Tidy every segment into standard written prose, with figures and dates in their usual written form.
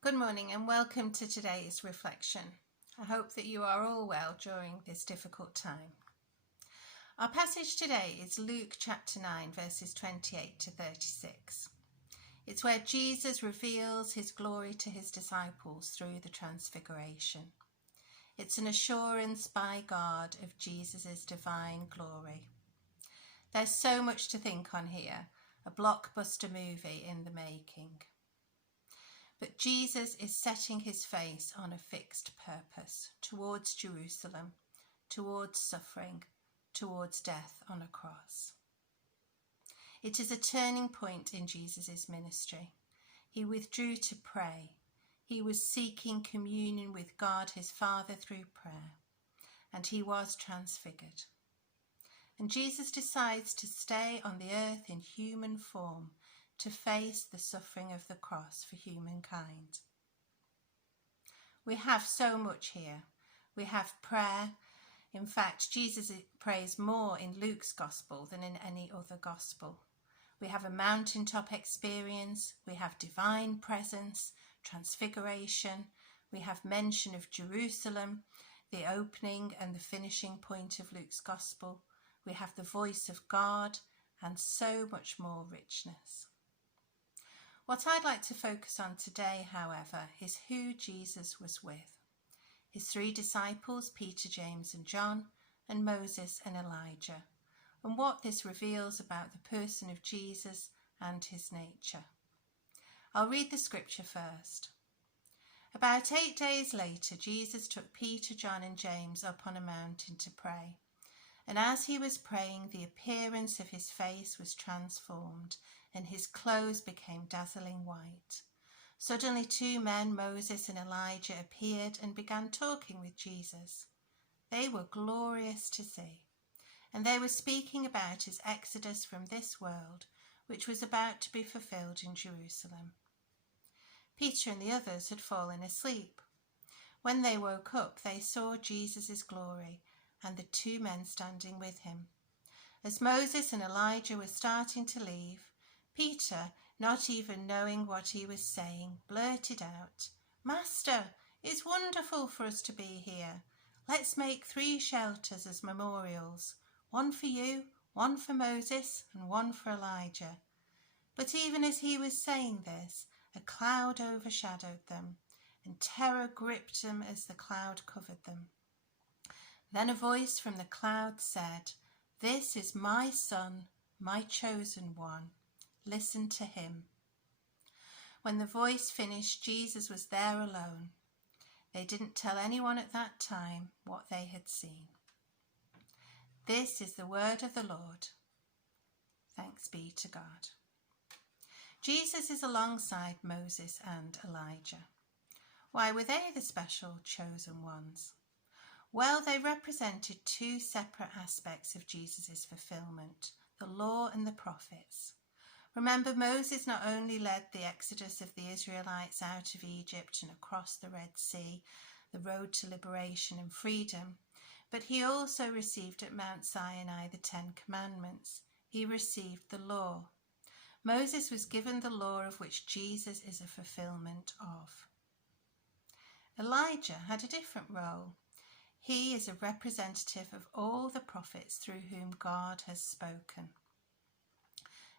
Good morning and welcome to today's reflection. I hope that you are all well during this difficult time. Our passage today is Luke chapter 9 verses 28 to 36. It's where Jesus reveals his glory to his disciples through the transfiguration. It's an assurance by God of Jesus' divine glory. There's so much to think on here, a blockbuster movie in the making. But Jesus is setting his face on a fixed purpose, towards Jerusalem, towards suffering, towards death on a cross. It is a turning point in Jesus' ministry. He withdrew to pray. He was seeking communion with God his Father through prayer, and he was transfigured. And Jesus decides to stay on the earth in human form, to face the suffering of the cross for humankind. We have so much here. We have prayer. In fact, Jesus prays more in Luke's gospel than in any other gospel. We have a mountaintop experience. We have divine presence, transfiguration. We have mention of Jerusalem, the opening and the finishing point of Luke's gospel. We have the voice of God and so much more richness. What I'd like to focus on today, however, is who Jesus was with. His three disciples, Peter, James and John, and Moses and Elijah, and what this reveals about the person of Jesus and his nature. I'll read the scripture first. About 8 days later, Jesus took Peter, John and James up on a mountain to pray. And as he was praying, the appearance of his face was transformed, and his clothes became dazzling white. Suddenly 2 men, Moses and Elijah, appeared and began talking with Jesus. They were glorious to see, and they were speaking about his exodus from this world, which was about to be fulfilled in Jerusalem. Peter and the others had fallen asleep. When they woke up, they saw Jesus' glory and the 2 men standing with him. As Moses and Elijah were starting to leave, Peter, not even knowing what he was saying, blurted out, "Master, it's wonderful for us to be here. Let's make 3 shelters as memorials, one for you, one for Moses, and one for Elijah." But even as he was saying this, a cloud overshadowed them, and terror gripped them as the cloud covered them. Then a voice from the cloud said, "This is my Son, my chosen one. Listen to him." When the voice finished, Jesus was there alone. They didn't tell anyone at that time what they had seen. This is the word of the Lord. Thanks be to God. Jesus is alongside Moses and Elijah. Why were they the special chosen ones? Well, they represented 2 separate aspects of Jesus' fulfillment, the law and the prophets. Remember, Moses not only led the exodus of the Israelites out of Egypt and across the Red Sea, the road to liberation and freedom, but he also received at Mount Sinai the 10 Commandments. He received the law. Moses was given the law of which Jesus is a fulfillment of. Elijah had a different role. He is a representative of all the prophets through whom God has spoken.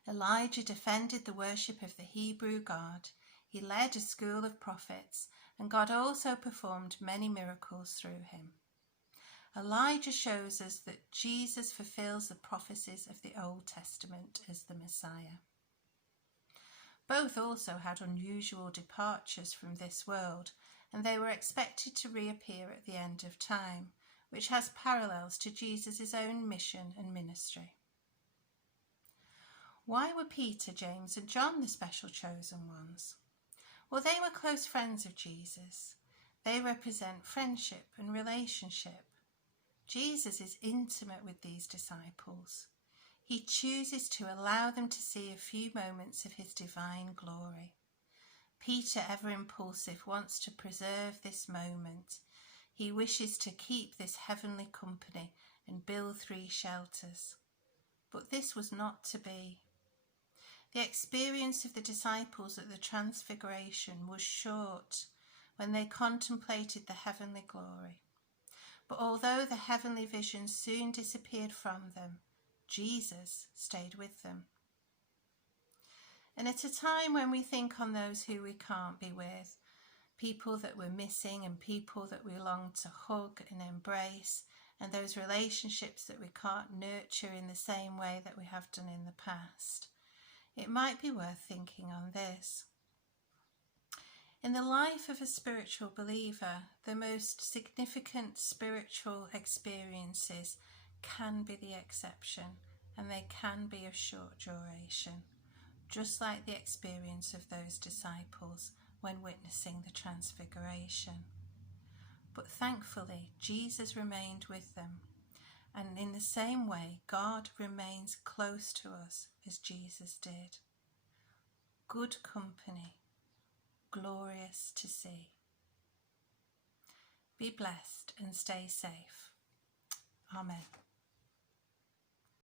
Elijah defended the worship of the Hebrew God. He led a school of prophets, and God also performed many miracles through him. Elijah shows us that Jesus fulfills the prophecies of the Old Testament as the Messiah. Both also had unusual departures from this world, and they were expected to reappear at the end of time, which has parallels to Jesus' own mission and ministry. Why were Peter, James and John the special chosen ones? Well, they were close friends of Jesus. They represent friendship and relationship. Jesus is intimate with these disciples. He chooses to allow them to see a few moments of his divine glory. Peter, ever impulsive, wants to preserve this moment. He wishes to keep this heavenly company and build 3 shelters. But this was not to be. The experience of the disciples at the Transfiguration was short when they contemplated the heavenly glory. But although the heavenly vision soon disappeared from them, Jesus stayed with them. And at a time when we think on those who we can't be with, people that we're missing and people that we long to hug and embrace, and those relationships that we can't nurture in the same way that we have done in the past, it might be worth thinking on this. In the life of a spiritual believer, the most significant spiritual experiences can be the exception, and they can be of short duration, just like the experience of those disciples when witnessing the Transfiguration. But thankfully, Jesus remained with them, and in the same way, God remains close to us as Jesus did. Good company, glorious to see. Be blessed and stay safe. Amen.